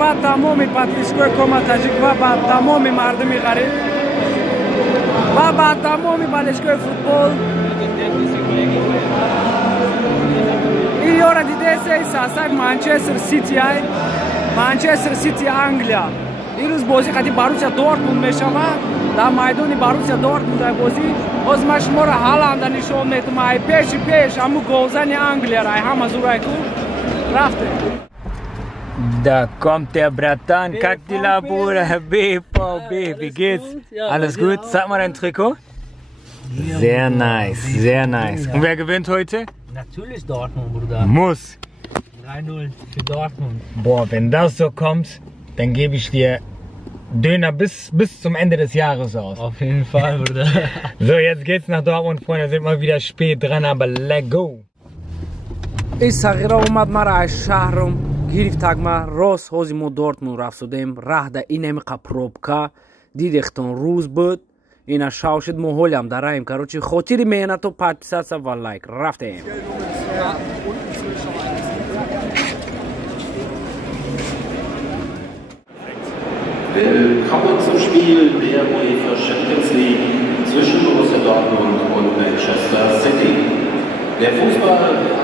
ба тамоми подписчикои кома таҷик ва ба тамоми мардуми ғариб ва ба тамоми болельщикои футбол. ин ёра дидесеи сасак Манчестер Сити ай Манчестер Сити Англия. имрӯз бозӣ қади Борусия Дортмунд мешавад. дар майдони Борусия Дортмунд ай бозӣ боз ман шуморо Ҳаланда нишон метавонам. ай пеши пеш ҳаму голзани Англияро ай ҳама зурай ку рафте. Da kommt der Bratan, как дела, Bruder? Wie geht's? Alles gut? Sag mal dein Trikot. Sehr nice, sehr nice. Und wer gewinnt heute? Natürlich Dortmund, Bruder. Muss. 3-0 für Dortmund. Boah, wenn das so kommt, dann gebe ich dir Döner bis zum Ende des Jahres aus. Auf jeden Fall, Bruder. So, jetzt geht's nach Dortmund, Freunde. Sind wir wieder spät dran, aber let's go. ин сағира омад мара аз шаҳрам гирифт тагма рост ҳози мо Дортмунд рафсудем раҳда инамиқа пробка дидехтон рӯз буд ина шавшид мо ҳолям дараем короче хотири меҳнату подписатсия ва лайк рафтем. Willkommen zum Spiel der UEFA Champions League zwischen Borussia Dortmund und Manchester City. Der Fußball hat uns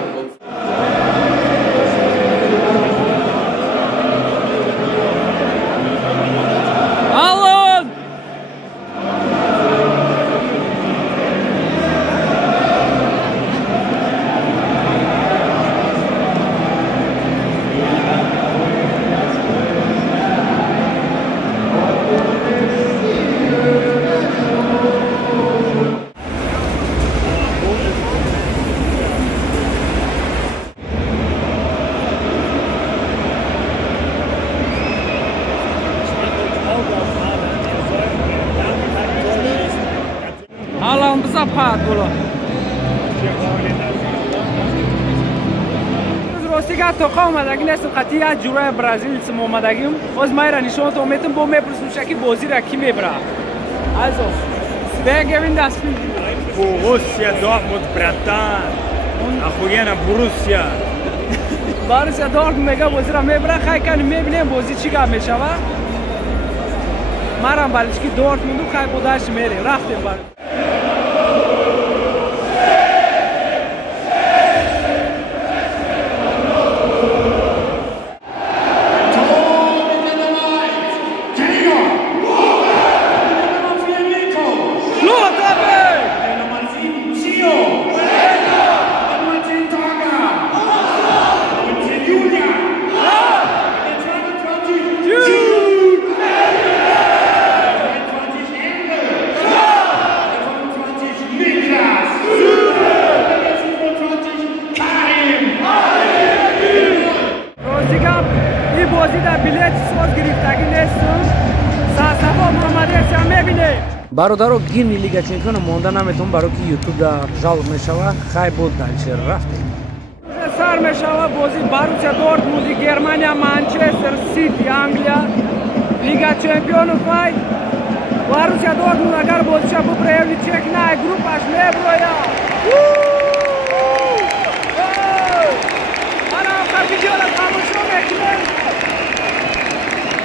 Alan biza pat bo'la. Rostiga to'qa omadagi nesil qatiya jura braziliysim omadagim. O'z mayra nishon to'metim bu meprusun shaki bozi ra kim ebra. Also, wer gewinnt das Spiel? Borussia Dortmund, Bratan. Охуенно, Borussia. Borussia Dortmund mega bozi ra mebra khaykan mebinem bozi chiga meshava. Maram balishki Dortmund khay bodash mere raftem bar. бародаро гимни лига чемпиона монда наметон баро ки ютуб да жалоб мешава хай буд дальше рафтем сар мешава бози Борусsia Dortmund Германия Манчестер Сити Англия лига чемпионов фай Borussia Dortmund агар бозиша бубреевли чекнай группаш меброя ана хабижора тамошо мекунем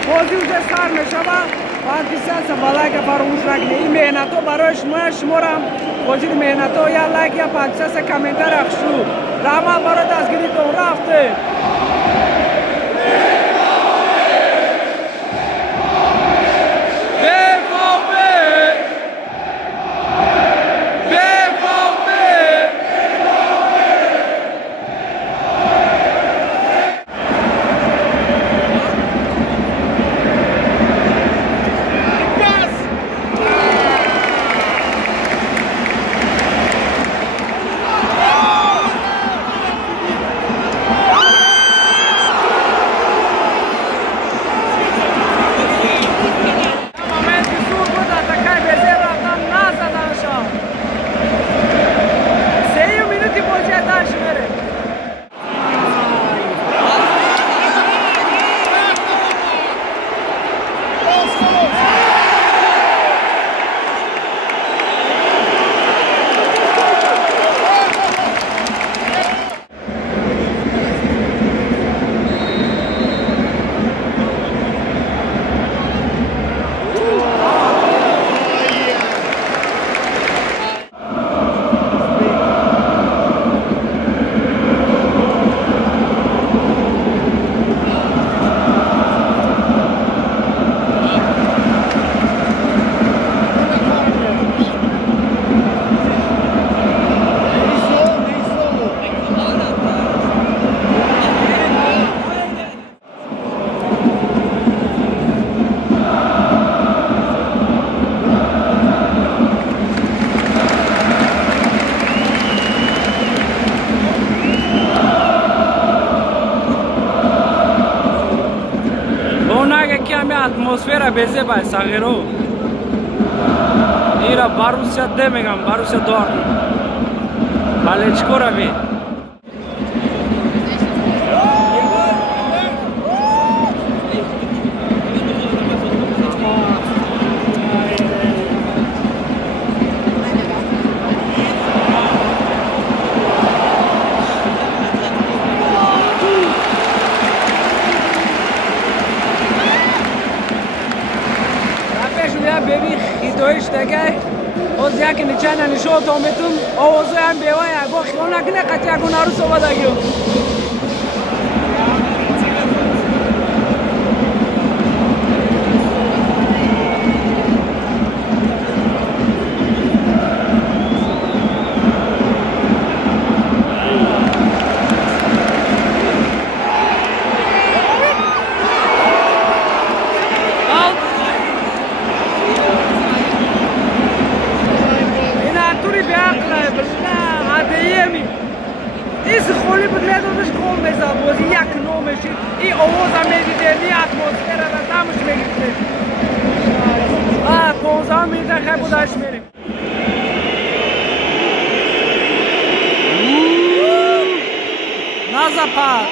бози уже сар мешава подписаться ва лайка фаромӯш накунед. ин меҳнато барои шуморам ҳозири меҳнато я лайк я подписаться комментар ахшу раҳмат барои дастгиритон рафтем. атмосфера безебай сағиро. Ира Борусsia демегам, Борусsia Dortmund. Бале чикора би? Oz jakie ničana ni šao to metum, ovo zovem bevaja, boh onak nekat jako narusova da giju. Nazapad.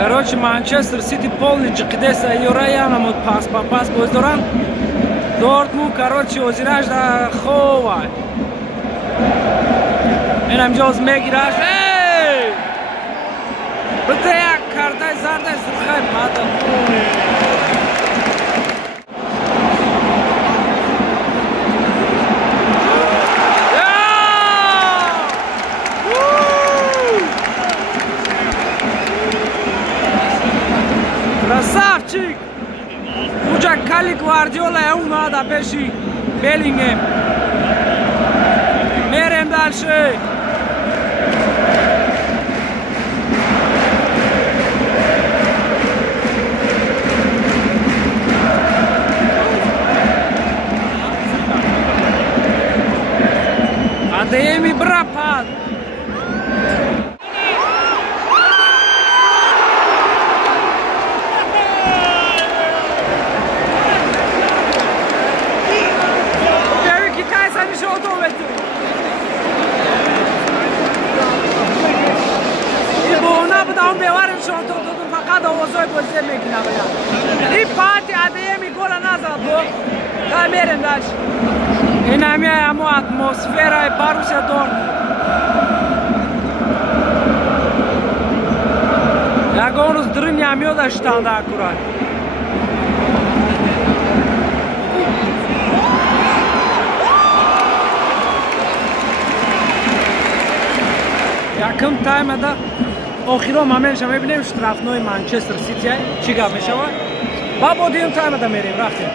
Короче, Манчестер Сити полный чекидеса Юраяна мод пас боздоран. Дортмунд, короче, озираж да хова. Менам жоз мегираш. Эй! Бутея кардай зардай срхай пада. Красавчик! Уҷа кали Гвардиола умада пеши Беллингем. Мерем дальше. Адеми брапад. И пати адеми гола назад, да мерем дальше. И нам е амо атмосфера и Борусsia Dortmund. Я го оно здръня мио да штанда акурат. Якым таймада охиро момент ша мебинем штрафной Манчестер Сити чӣ гап мешавад? Ба бо дуюм таймада мерем рафтем.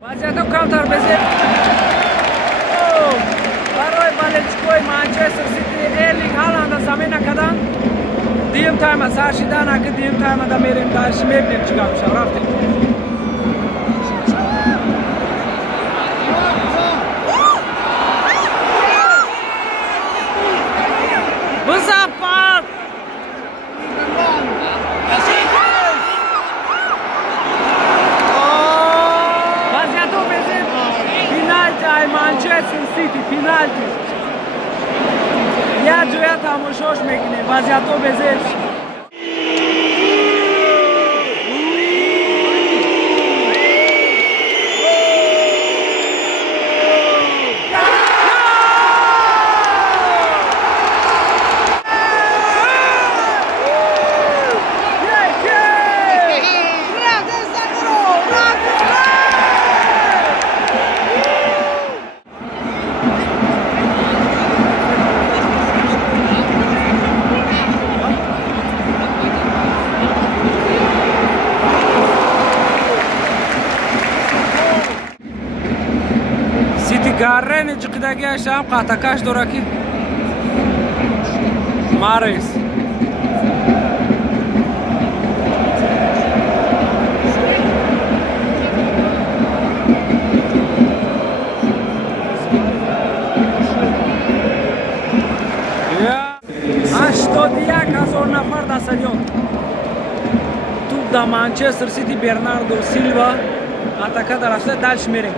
Вазияту камтар безем. Барои балечкои Манчестер Сити Эрлинг Ҳаланда замина кадан. Дуюм тайма саршидан ака дуюм таймада мерем дальше мебинем чӣ гап мешавад. Рафтем. Запад! Вазияту безем. Пенальти ай Манчестер Сити пенальти. Я ҷоя тамошош мекунем. Вазияту безем. عقیدگیش هم قطعکش داره که مریض نفر در استادیوم توپ در منچستر سیتی برناردو سیلوا اتاکا در رفته دلش میره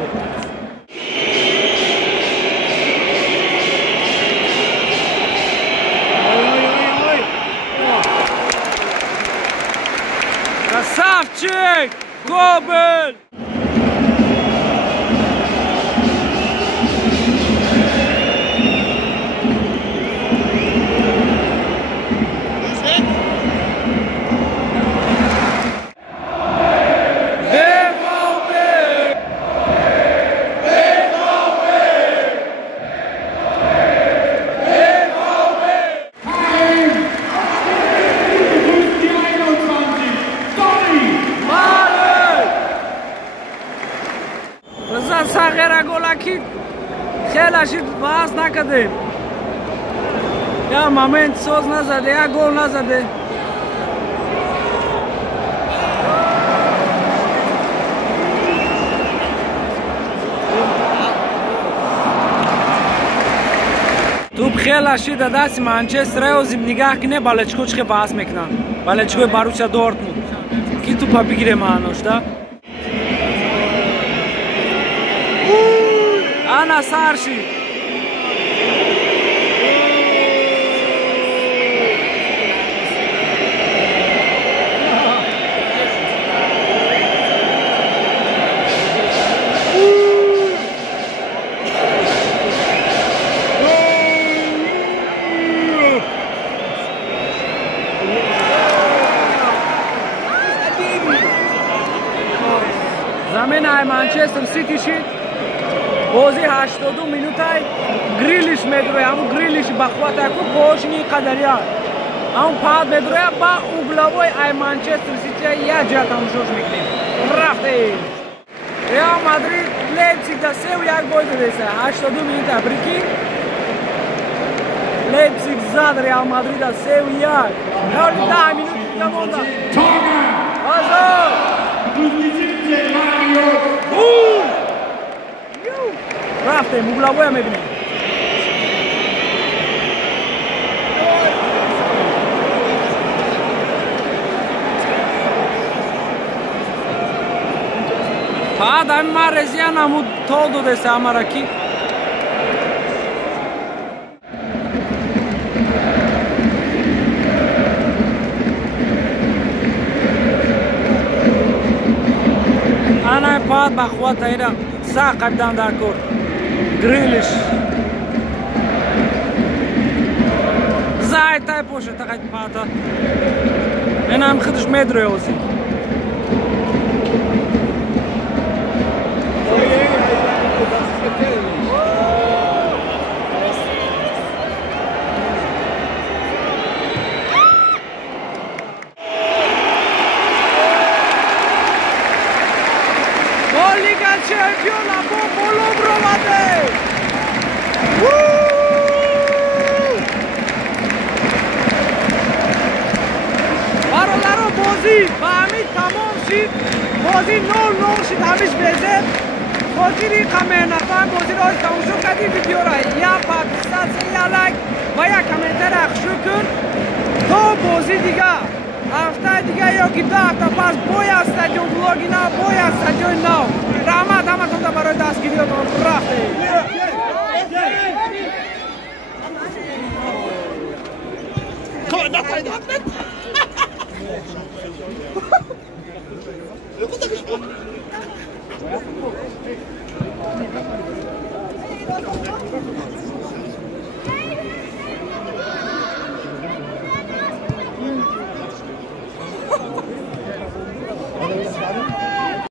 Красавчик! Гобель! صغیر گلکی خیلی باز نکرده یا مومنت سوز نزده یا گل نزده توپ خیلی شید دست منچستر و زیب نگاه کنه بالچکو چه باز میکنن بالچکو باروسیا دورتموند کی توپا بگیره مانوشتا Ana Sarshi. زمین های منچستر سیتی شید بازی 82 مینوتای گریلیش میدروه همون گریلیش بخوات اکو پوشنی قدریا همون پاد میدروه با اوگلاوی ای منچستر سیتی یا جا تماشاش میکنیم رفته رئال مادرید لیپزیگ دا 3-1 گل داده 82 مینوت ابریکی لیپزیگ زد رئال مادرید دا 3-1 حالی 10 مینوت دیگه مونده آزاد رفته مبلغوی هم میبینیم فقط همین مرزیان همون تا دو دسته همه را کی انا پاد بخوات ایره سا قبدان در کور گریلیش زای تای پوشه تقید پاتا این هم خودش میدروی اوزی Liga Champions a popolo provate. Barolaro بازی با همین تمام شید بازی 0-0 شید همیش بزه بازی ریقمه نفهم بازی را تماشا کردی ویدیو را یا پاکستان یا لایک و یا کامنتر اخشو کن تا بازی دیگه هفته دیگه یا که 2 هفته پس بای استادیوم بلوگی نه بای استادیوم نه رحمت همتون برای دستگیریاتون رفته